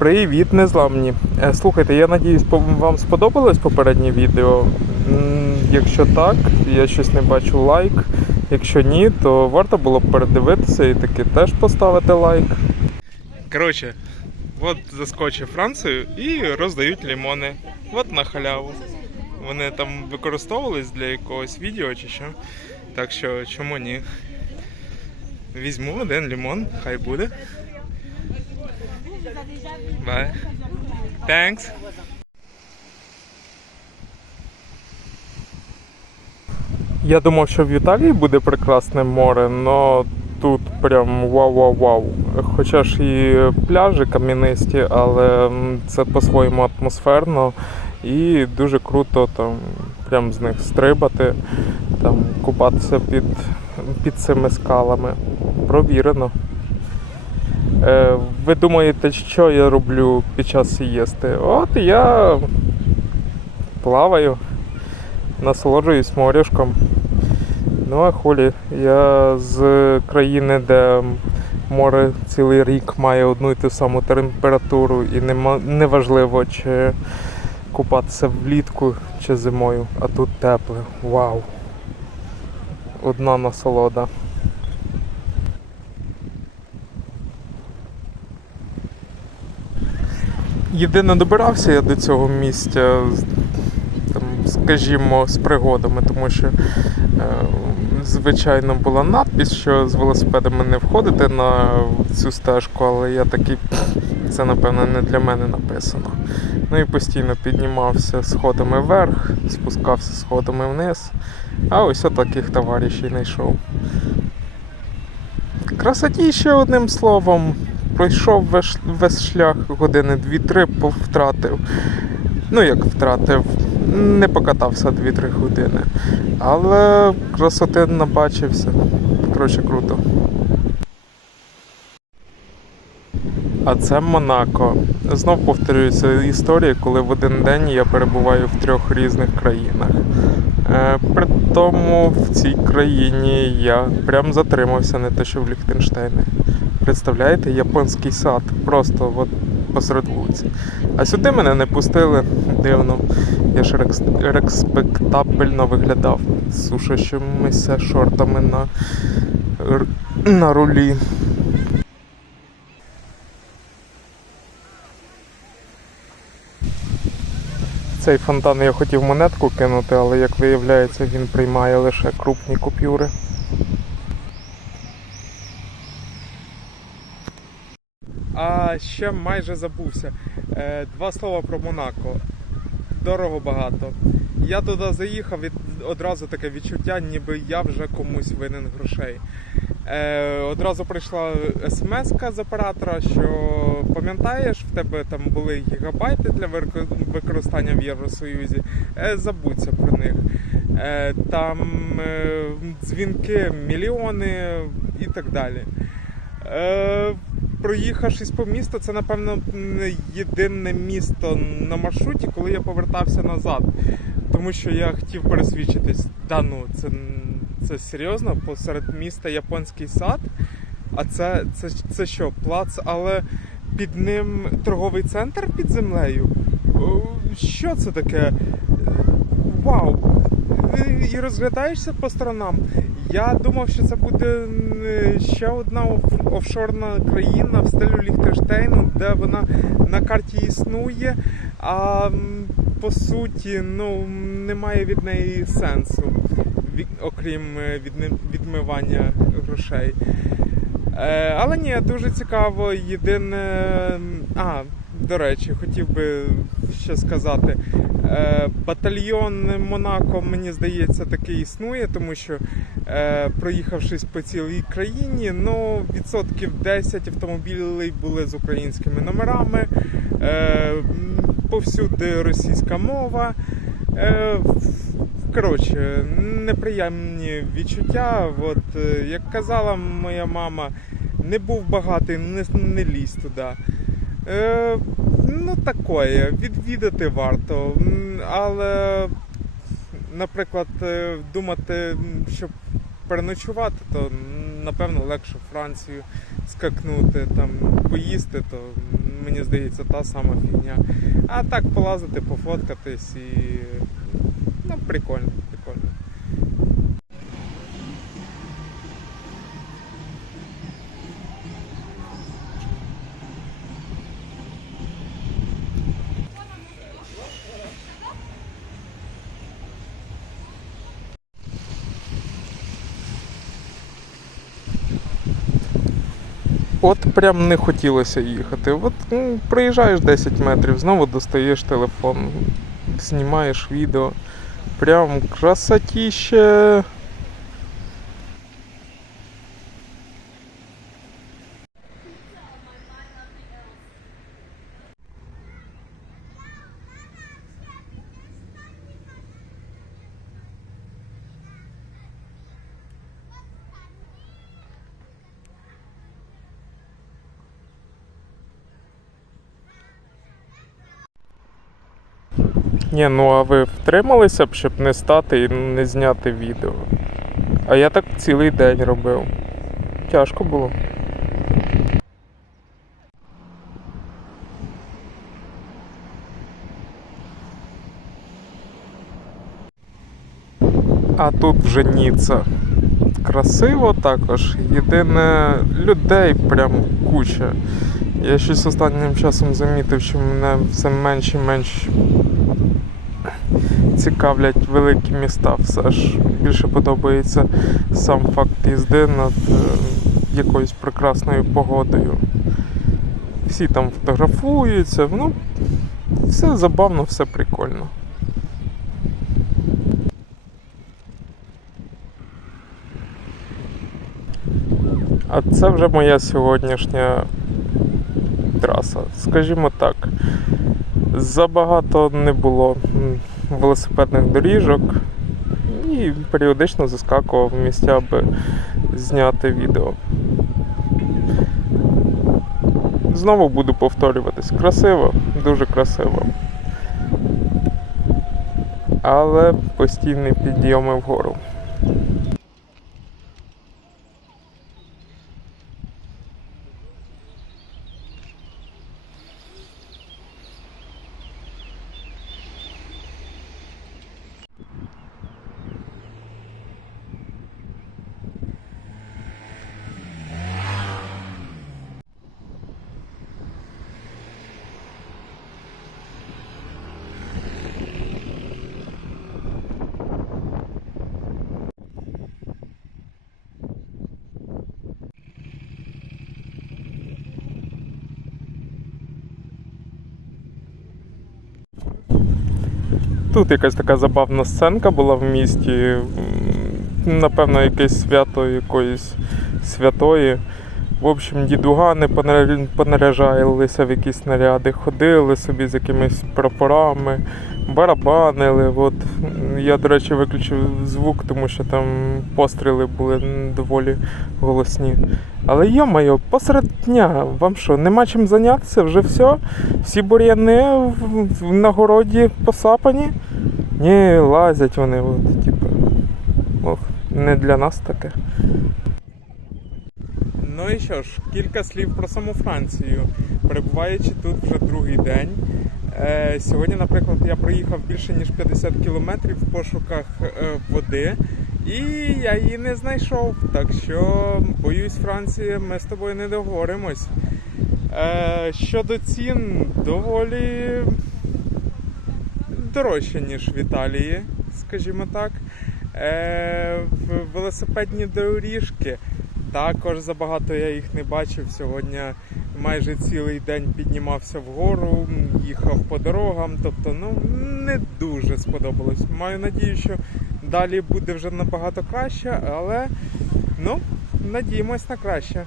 Привіт, незламні. Е, Слухайте, я надіюсь, вам сподобалось попереднє відео. Якщо так, я щось не бачу лайк. Якщо ні, то варто було б передивитися і таки теж поставити лайк. Коротше, от заскочив Францію і роздають лімони. От на халяву. Вони там використовувались для якогось відео чи що. Так що чому ні? Візьму один лімон, хай буде. Bye. Thanks. Я думав, що в Італії буде прекрасне море, але тут прям вау-вау-вау. Хоча ж і пляжі кам'янисті, але це по-своєму атмосферно і дуже круто там прям з них стрибати, там купатися під, під цими скалами. Провірено. Е, ви думаєте, що я роблю під час сієсти? От я плаваю, насолоджуюсь моряшком. Ну а хулі, я з країни, де море цілий рік має одну і ту саму температуру, і неважливо, чи купатися влітку чи зимою, а тут тепле. Вау! Одна насолода. Єдине добирався я до цього місця, там, скажімо, з пригодами, тому що, е, звичайно, була надпись, що з велосипедами не входити на цю стежку, але я такий, це напевно не для мене написано. Ну і постійно піднімався сходами вверх, спускався сходами вниз, а ось отаких товаришів знайшов. Красотіще одним словом. Пройшов весь, весь шлях години 2-3 втратив. Ну як втратив, не покатався 2-3 години. Але красоти набачився. Коротше, круто. А це Монако. Знов повторюється історія, коли в один день я перебуваю в трьох різних країнах. Е, При тому в цій країні я прям затримався, не те, що в Ліхтенштейні. Представляєте, японський сад, просто от посеред вулиці. А сюди мене не пустили. Дивно. Я ж респектабельно виглядав сушащимися шортами на, на рулі. Цей фонтан я хотів монетку кинути, але як виявляється, він приймає лише крупні купюри. А ще майже забувся. Е, Два слова про Монако. Дорого багато. Я туди заїхав і одразу таке відчуття, ніби я вже комусь винен грошей. Е, одразу прийшла смс з оператора, що пам'ятаєш, в тебе там були гігабайти для використання в Євросоюзі. Е, забудься про них. Е, там дзвінки, мільйони і так далі. Проїхавшись по місту, це, напевно, м, єдине місто на маршруті, коли я повертався назад. Тому що я хотів пересвідчитись, да ну, це, це серйозно, посеред міста японський сад. А це, це, це що, плац, але під ним торговий центр під землею? Що це таке? Вау! І розглядаєшся по сторонам. Я думав, що це буде ще одна офшорна країна в стилю Ліхтенштейну, де вона на карті існує, а по суті ну, немає від неї сенсу, окрім е, відмивання грошей. Е, але ні, дуже цікаво. Єдине. А, до речі, хотів би ще сказати. Е, батальйон Монако, мені здається, таки існує, тому що е, проїхавшись по цілій країні, ну, відсотків 10 автомобілів були з українськими номерами. Е, повсюди російська мова. Коротше, неприємні відчуття. От, як казала моя мама, не був багатий, не, не лізь туди. Е, ну, такое, відвідати варто. Але, наприклад, е, думати, щоб переночувати, то напевно легше Францію скакнути, там, поїсти, то мені здається, та сама фігня. А так полазити, пофоткатись і. Ну, прикольно, От прям не хотілося їхати. От ну, Приїжджаєш 10 метрів, знову достаєш телефон, знімаєш відео. Прям красотіще. Ні, ну а ви втрималися б, щоб не стати і не зняти відео. А я так цілий день робив. Тяжко було. А тут вже Ніца. Красиво також. Єдине людей прям куча. Я щось останнім часом замітив, що мене все менше і менше цікавлять великі міста. Все ж більше подобається сам факт їзди над е, якоюсь прекрасною погодою. Всі там фотографуються, ну, все забавно, все прикольно. А це вже моя сьогоднішня траса. Скажімо так, забагато не було велосипедних доріжок і періодично заскакував в місця, аби зняти відео. Знову буду повторюватись. Красиво, дуже красиво. Але постійні підйоми вгору. Тут якась така забавна сценка була в місті. Напевно, якесь свято якоїсь святої. В общем, дідугани понаря- понаряжалися в якісь наряди, ходили собі з якимись прапорами, барабанили. От. Я, до речі, виключив звук, тому що там постріли були доволі голосні. Але йо-моє, посеред дня, вам що, нема чим зайнятися, вже все? Всі бур'яни в нагороді посапані? Ні, лазять вони, от, типу. Ох, не для нас таке. Ну і що ж, кілька слів про саму Францію. Перебуваючи тут вже другий день. Е, сьогодні, наприклад, я проїхав більше ніж 50 кілометрів в пошуках е, води, і я її не знайшов. Так що, боюсь, Франція, ми з тобою не договоримось. Е, щодо цін, доволі дорожче, ніж в Італії, скажімо так. Е, в- велосипедні доріжки. Також забагато я їх не бачив. Сьогодні майже цілий день піднімався вгору, їхав по дорогам. Тобто, ну не дуже сподобалось. Маю надію, що далі буде вже набагато краще, але ну, надіємось на краще.